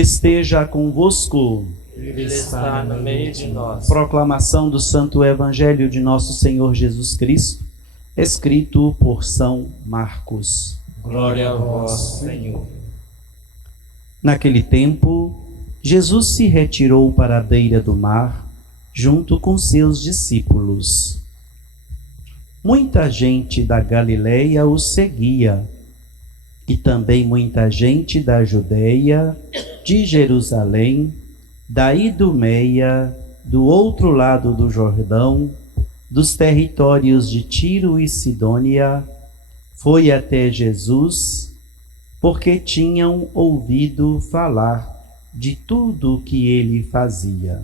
esteja convosco. Ele está no meio de nós. Proclamação do Santo Evangelho de nosso Senhor Jesus Cristo, escrito por São Marcos. Glória a vós, Senhor. Naquele tempo, Jesus se retirou para a beira do mar, junto com seus discípulos. Muita gente da Galileia o seguia, e também muita gente da Judeia, de Jerusalém, da Idumeia, do outro lado do Jordão, dos territórios de Tiro e Sidônia, foi até Jesus, porque tinham ouvido falar de tudo o que ele fazia.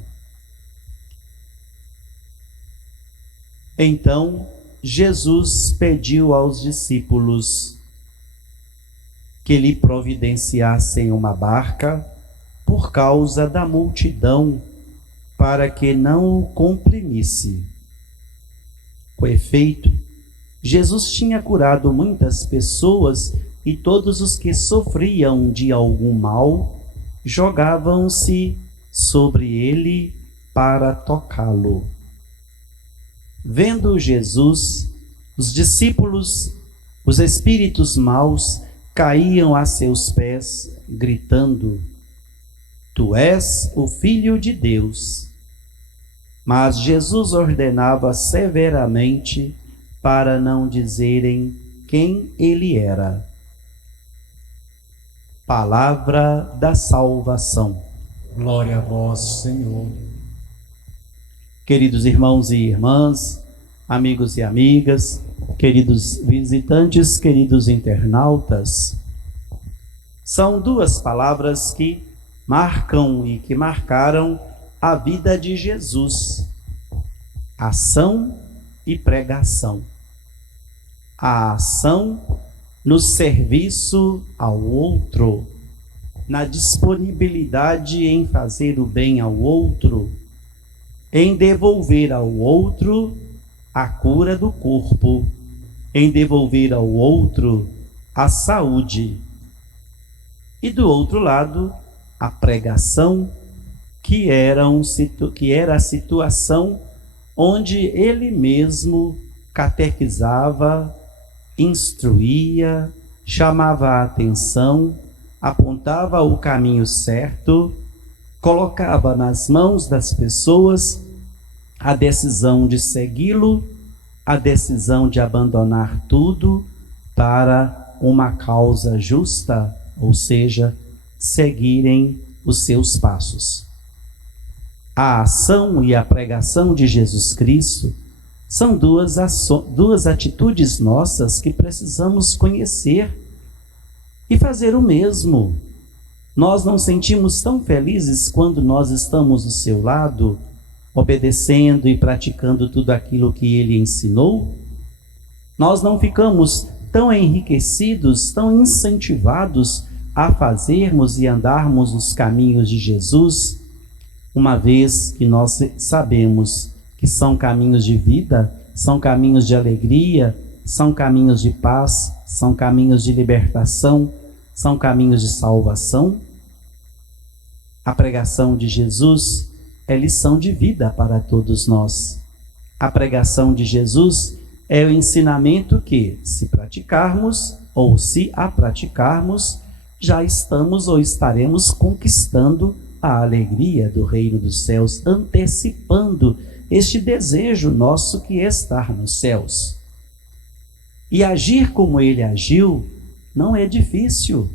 Então, Jesus pediu aos discípulos que lhe providenciassem uma barca por causa da multidão, para que não o comprimisse. Com efeito, Jesus tinha curado muitas pessoas e todos os que sofriam de algum mal jogavam-se sobre ele para tocá-lo. Vendo Jesus, os discípulos, os espíritos maus, caíam a seus pés, gritando: Tu és o Filho de Deus. Mas Jesus ordenava severamente para não dizerem quem ele era. Palavra da salvação. Glória a vós, Senhor. Queridos irmãos e irmãs, amigos e amigas, queridos visitantes, queridos internautas, são duas palavras que marcam e que marcaram a vida de Jesus: ação e pregação. A ação no serviço ao outro, na disponibilidade em fazer o bem ao outro, em devolver ao outro a cura do corpo, em devolver ao outro a saúde. E do outro lado, a pregação, que era a situação onde ele mesmo catequizava, instruía, chamava a atenção, apontava o caminho certo, colocava nas mãos das pessoas a decisão de segui-lo, a decisão de abandonar tudo para uma causa justa, ou seja, seguirem os seus passos. A ação e a pregação de Jesus Cristo são duas atitudes nossas que precisamos conhecer e fazer o mesmo. Nós não sentimos tão felizes quando nós estamos do seu lado, obedecendo e praticando tudo aquilo que ele ensinou? Nós não ficamos tão enriquecidos, tão incentivados a fazermos e andarmos os caminhos de Jesus, uma vez que nós sabemos que são caminhos de vida, são caminhos de alegria, são caminhos de paz, são caminhos de libertação, são caminhos de salvação? A pregação de Jesus é lição de vida para todos nós. A pregação de Jesus é o ensinamento que, se praticarmos ou se a praticarmos, já estamos ou estaremos conquistando a alegria do reino dos céus, antecipando este desejo nosso que é estar nos céus. E agir como ele agiu não é difícil,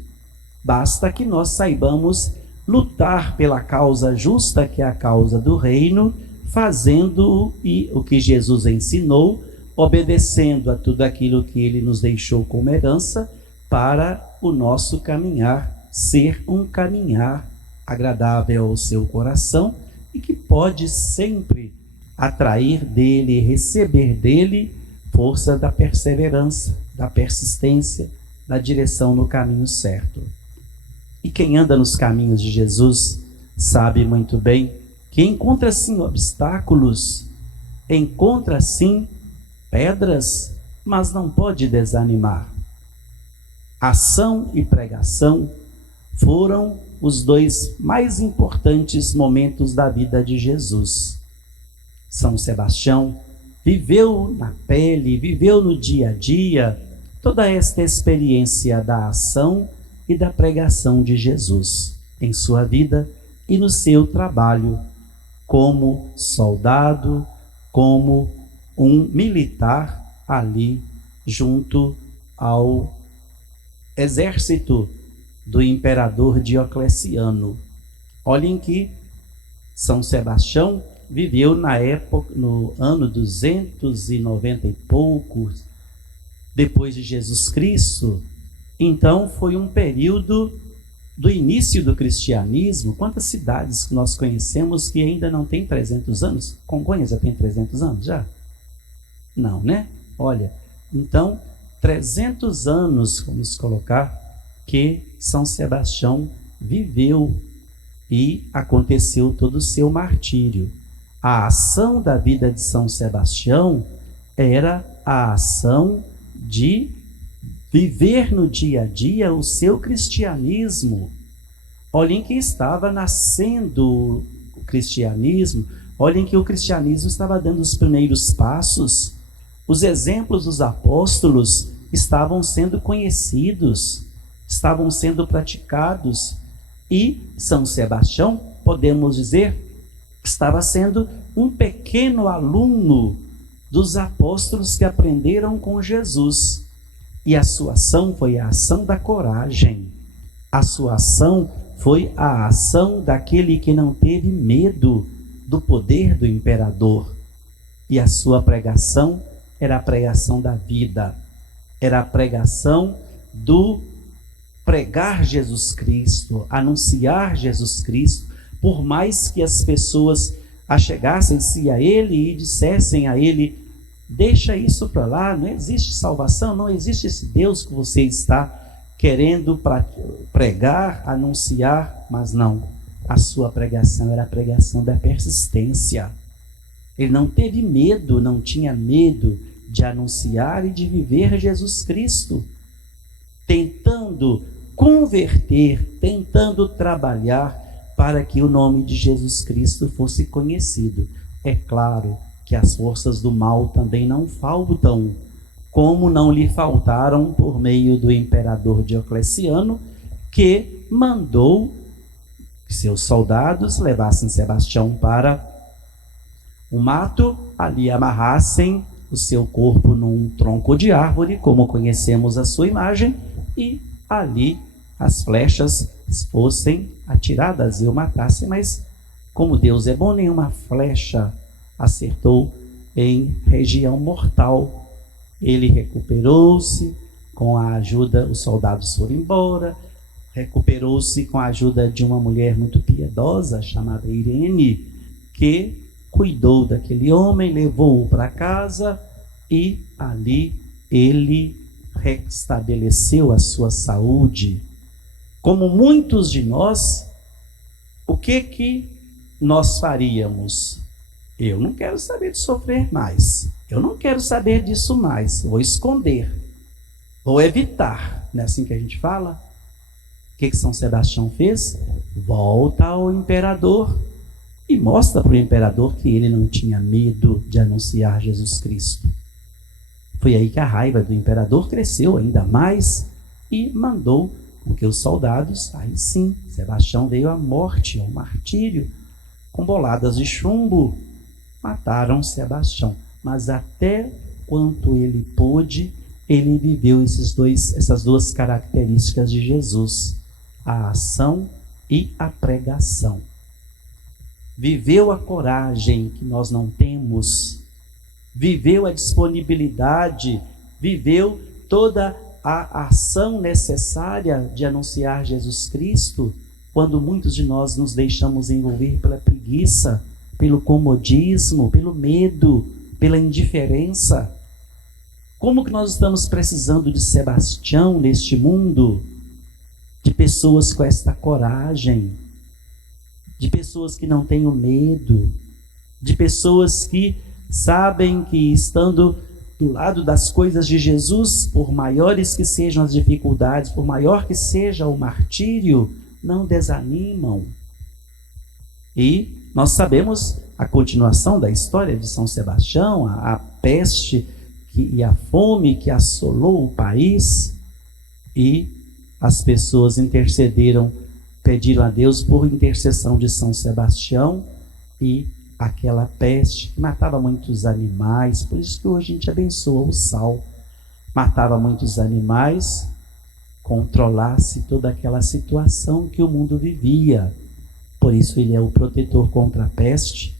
basta que nós saibamos lutar pela causa justa, que é a causa do reino, fazendo o que Jesus ensinou, obedecendo a tudo aquilo que ele nos deixou como herança, para o nosso caminhar ser um caminhar agradável ao seu coração e que pode sempre atrair dele, receber dele força da perseverança, da persistência, da direção no caminho certo. E quem anda nos caminhos de Jesus sabe muito bem que encontra sim obstáculos, encontra sim pedras, mas não pode desanimar. Ação e pregação foram os dois mais importantes momentos da vida de Jesus. São Sebastião viveu na pele, viveu no dia a dia toda esta experiência da ação e da pregação de Jesus em sua vida e no seu trabalho como soldado, como um militar ali junto ao exército do imperador Diocleciano. Olhem que São Sebastião viveu na época, no ano 290 e poucos, depois de Jesus Cristo. Então foi um período do início do cristianismo. Quantas cidades nós conhecemos que ainda não tem 300 anos? Congonhas já tem 300 anos já? Não, né? Olha, então 300 anos, vamos colocar, que São Sebastião viveu e aconteceu todo o seu martírio. A ação da vida de São Sebastião era a ação de viver no dia a dia o seu cristianismo. Olhem que estava nascendo o cristianismo, olhem que o cristianismo estava dando os primeiros passos, os exemplos dos apóstolos estavam sendo conhecidos, estavam sendo praticados, e São Sebastião, podemos dizer, estava sendo um pequeno aluno dos apóstolos que aprenderam com Jesus. E a sua ação foi a ação da coragem. A sua ação foi a ação daquele que não teve medo do poder do imperador. E a sua pregação era a pregação da vida. Era a pregação do pregar Jesus Cristo, anunciar Jesus Cristo, por mais que as pessoas achegassem-se a ele e dissessem a ele: deixa isso para lá, não existe salvação, não existe esse Deus que você está querendo pregar, anunciar. Mas não, a sua pregação era a pregação da persistência. Ele não teve medo, não tinha medo de anunciar e de viver Jesus Cristo, tentando converter, tentando trabalhar para que o nome de Jesus Cristo fosse conhecido. É claro que as forças do mal também não faltam, como não lhe faltaram por meio do imperador Diocleciano, que mandou que seus soldados levassem Sebastião para um mato, ali amarrassem o seu corpo num tronco de árvore, como conhecemos a sua imagem, e ali as flechas fossem atiradas e o matassem. Mas como Deus é bom, nenhuma flecha acertou em região mortal. Ele recuperou-se com a ajuda, os soldados foram embora, recuperou-se com a ajuda de uma mulher muito piedosa chamada Irene, que cuidou daquele homem, levou-o para casa e ali ele restabeleceu a sua saúde. Como muitos de nós, o que nós faríamos? Eu não quero saber de sofrer mais, eu não quero saber disso mais, vou esconder, vou evitar. Não é assim que a gente fala? O que São Sebastião fez? Volta ao imperador e mostra para o imperador que ele não tinha medo de anunciar Jesus Cristo. Foi aí que a raiva do imperador cresceu ainda mais e mandou com que os soldados, aí sim, Sebastião veio à morte, ao martírio, com boladas de chumbo, mataram Sebastião. Mas até quanto ele pôde, ele viveu essas duas características de Jesus, a ação e a pregação. Viveu a coragem que nós não temos, viveu a disponibilidade, viveu toda a ação necessária de anunciar Jesus Cristo, quando muitos de nós nos deixamos envolver pela preguiça, pelo comodismo, pelo medo, pela indiferença. Como que nós estamos precisando de Sebastião neste mundo? De pessoas com esta coragem, de pessoas que não têm o medo, de pessoas que sabem que estando do lado das coisas de Jesus, por maiores que sejam as dificuldades, por maior que seja o martírio, não desanimam. E nós sabemos a continuação da história de São Sebastião, a peste e a fome que assolou o país, e as pessoas intercederam, pediram a Deus por intercessão de São Sebastião, e aquela peste que matava muitos animais, por isso que hoje a gente abençoa o sal, matava muitos animais, controlasse toda aquela situação que o mundo vivia. Por isso ele é o protetor contra a peste,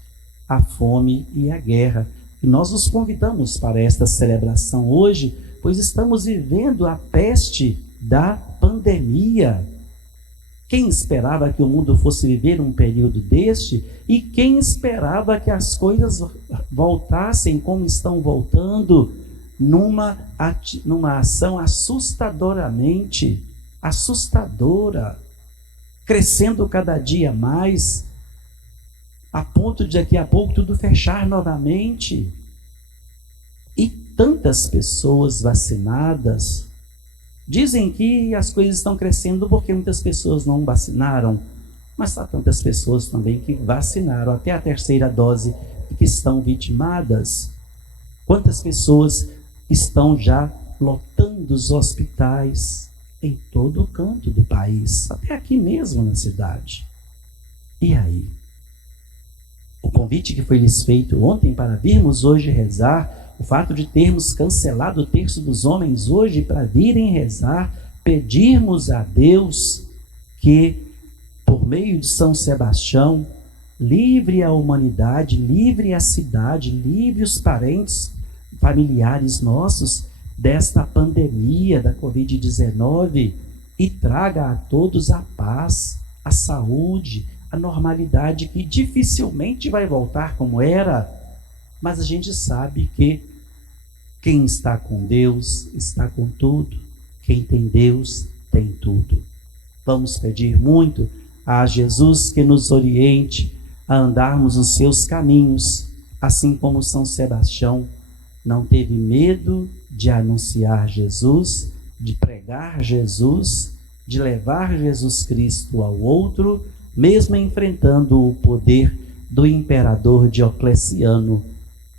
a fome e a guerra. E nós os convidamos para esta celebração hoje, pois estamos vivendo a peste da pandemia. Quem esperava que o mundo fosse viver um período deste? E quem esperava que as coisas voltassem como estão voltando, numa ação assustadora, crescendo cada dia mais, a ponto de daqui a pouco tudo fechar novamente. E tantas pessoas vacinadas. Dizem que as coisas estão crescendo porque muitas pessoas não vacinaram, mas há tantas pessoas também que vacinaram até a terceira dose e que estão vitimadas. Quantas pessoas estão já lotando os hospitais em todo o canto do país, até aqui mesmo na cidade. E aí? O convite que foi lhes feito ontem para virmos hoje rezar, o fato de termos cancelado o terço dos homens hoje para virem rezar, pedirmos a Deus que, por meio de São Sebastião, livre a humanidade, livre a cidade, livre os parentes, familiares nossos desta pandemia da Covid-19 e traga a todos a paz, a saúde, a normalidade que dificilmente vai voltar como era. Mas a gente sabe que quem está com Deus está com tudo. Quem tem Deus tem tudo. Vamos pedir muito a Jesus que nos oriente a andarmos nos seus caminhos, assim como São Sebastião não teve medo de anunciar Jesus, de pregar Jesus, de levar Jesus Cristo ao outro, mesmo enfrentando o poder do imperador Diocleciano,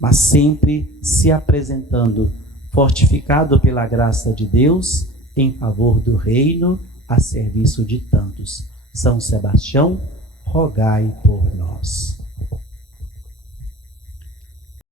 mas sempre se apresentando, fortificado pela graça de Deus, em favor do reino, a serviço de tantos. São Sebastião, rogai por nós.